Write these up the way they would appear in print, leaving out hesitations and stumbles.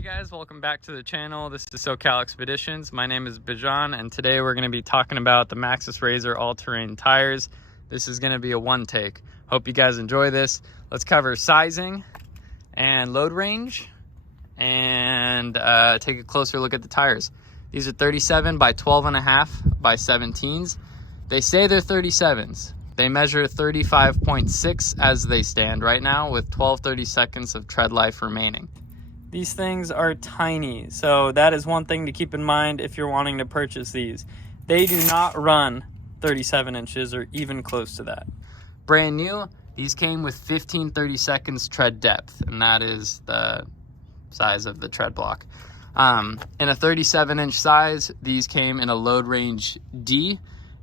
Hey guys, welcome back to the channel. This is SoCal Expeditions. My name is Bijan, and today we're going to be talking about the Maxxis Razr all-terrain tires. This is going to be a one take. Hope you guys enjoy this. Let's cover sizing and load range and take a closer look at the tires. These are 37 by 12.5 by 17s. They say they're 37s. They measure 35.6 as they stand right now with 12/30 seconds of tread life remaining. These things are tiny, so that is one thing to keep in mind if you're wanting to purchase these. They do not run 37 inches or even close to that. Brand new, these came with 15/30 seconds tread depth, and that is the size of the tread block. In a 37-inch size, these came in a load range D,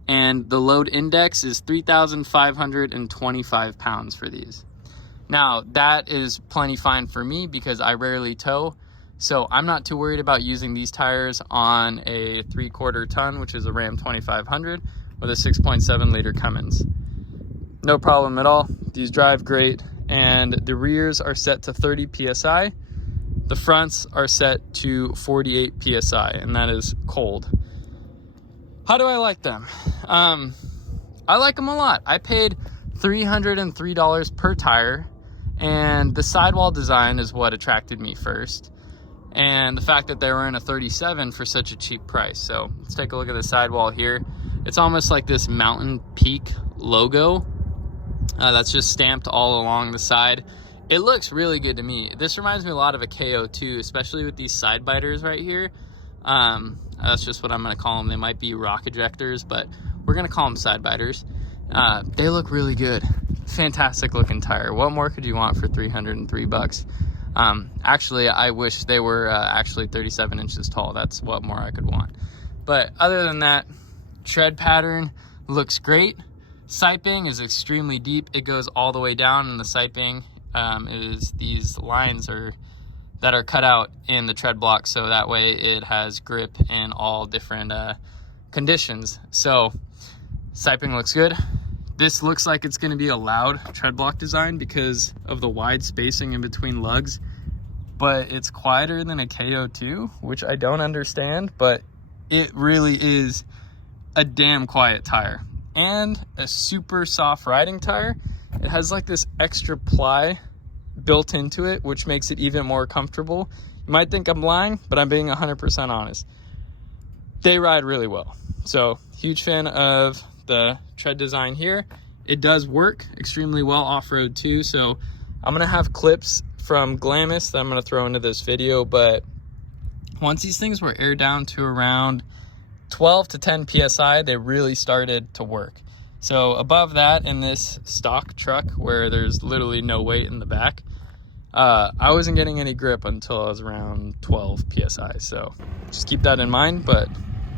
and the load index is 3,525 pounds for these. Now, that is plenty fine for me because I rarely tow, so I'm not too worried about using these tires on a 3/4 ton, which is a Ram 2500 with a 6.7 liter Cummins. No problem at all. These drive great, and the rears are set to 30 PSI. The fronts are set to 48 PSI, and that is cold. How do I like them? I like them a lot. I paid $303 per tire. And the Sidewall Design is what attracted me first. And the fact that they were in a 37 for such a cheap price. So let's take a look at the sidewall here. It's almost like this mountain peak logo that's just stamped all along the side. It looks really good to me. This reminds me a lot of a KO2, especially with these side biters right here. That's just what I'm going to call them. They might be rock ejectors, but we're going to call them side biters. They look really good. Fantastic looking tire. What more could you want for 303 bucks? Actually, I wish they were actually 37 inches tall. That's what more I could want. But other than that, tread pattern looks great. Siping is extremely deep. It goes all the way down, and the siping is these lines that are cut out in the tread block, so that way it has grip in all different conditions. So siping looks good. This looks like it's going to be a loud tread block design because of the wide spacing in between lugs, but it's quieter than a KO2, which I don't understand, but it really is a damn quiet tire and a super soft riding tire. It has like this extra ply built into it, which makes it even more comfortable. You might think I'm lying, but I'm being 100% honest. They ride really well. So huge fan of the tread design here. It does work extremely well off-road too, so I'm gonna have clips from Glamis that I'm gonna throw into this video, but once these things were aired down to around 12 to 10 PSI, they really started to work. So above that, in this stock truck where there's literally no weight in the back, I wasn't getting any grip until I was around 12 PSI, so just keep that in mind. But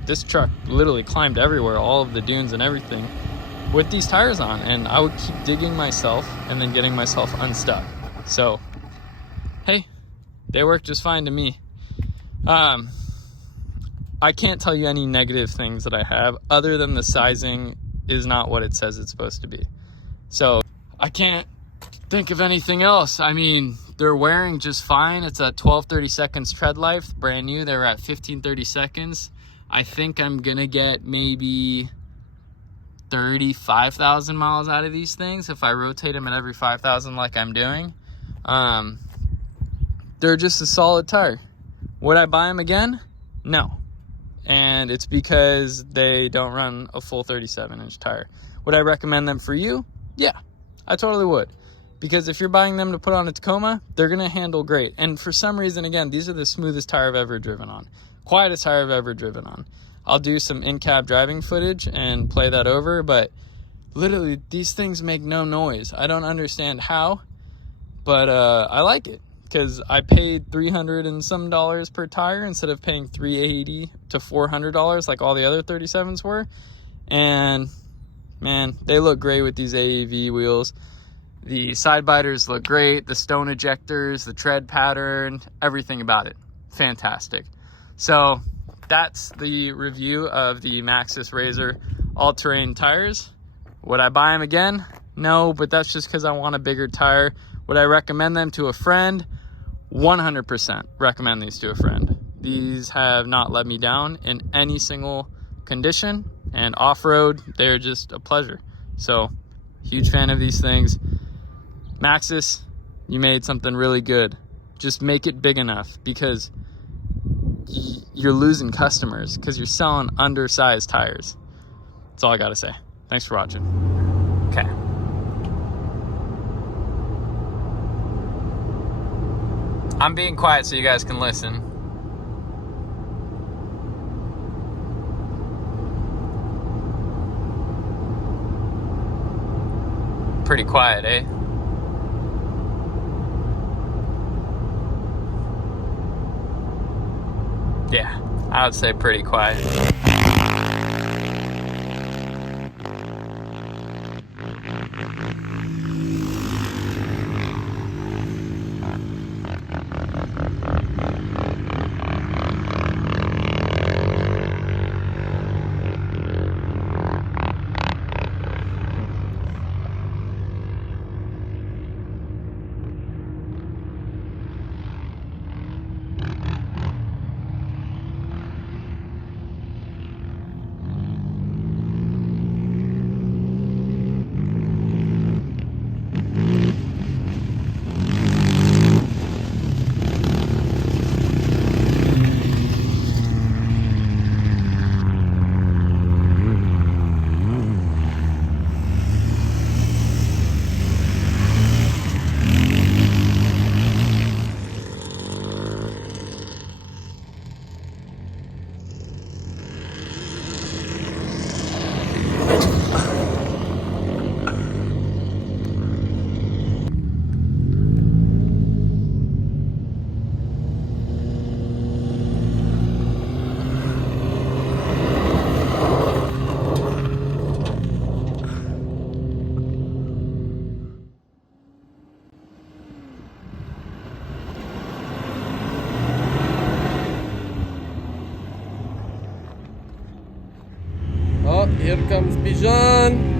this truck literally climbed everywhere, all of the dunes and everything, with these tires on, and I would keep digging myself and then getting myself unstuck. So, hey, they work just fine to me. I can't tell you any negative things that I have other than the sizing is not what it says it's supposed to be. So, I can't think of anything else. I mean, they're wearing just fine. It's a 12/30 seconds tread life, brand new. They're at 15/30 seconds. I think I'm gonna get maybe 35,000 miles out of these things if I rotate them at every 5,000 like I'm doing. They're just a solid tire. Would I buy them again? No. And it's because they don't run a full 37-inch tire. Would I recommend them for you? Yeah, I totally would. Because if you're buying them to put on a Tacoma, they're gonna handle great. And for some reason, again, these are the smoothest tire I've ever driven on. Quietest tire I've ever driven on. I'll do some in-cab driving footage and play that over, but literally these things make no noise. I don't understand how, but I like it because I paid $300 and some per tire instead of paying $380 to $400 like all the other 37s were. And man, they look great with these AEV wheels. The side biters look great, the stone ejectors, the tread pattern, everything about it, fantastic. So that's the review of the Maxxis Razr all-terrain tires. Would I buy them again? No, but that's just because I want a bigger tire. Would I recommend them to a friend? 100% recommend these to a friend. These have not let me down in any single condition, and off-road, they're just a pleasure. So, huge fan of these things. Maxxis, you made something really good. Just make it big enough, because you're losing customers because you're selling undersized tires. That's all I gotta say. Thanks for watching. Okay. I'm being quiet so you guys can listen. Pretty quiet, eh? Yeah, I would say pretty quiet. Oh, here comes Bijan.